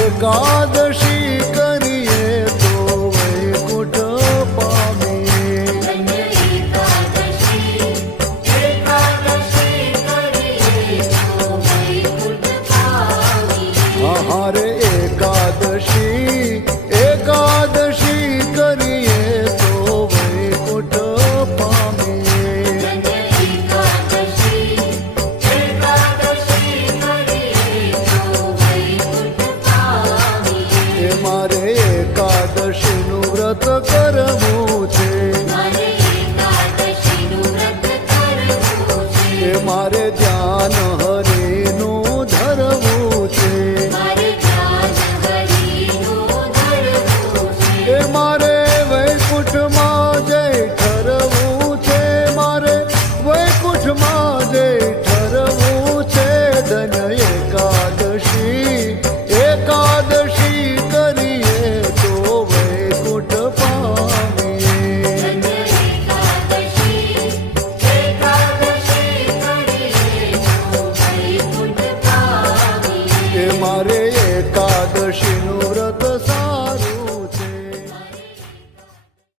એકાદશી કરીએ તો વૈકુંઠ પામીએ. હારે એકાદશી કરીએ તો વૈકુંઠ પામીએ. મારે એકાદશીનું વ્રત કરવું છે. મારે ધ્યાન હરે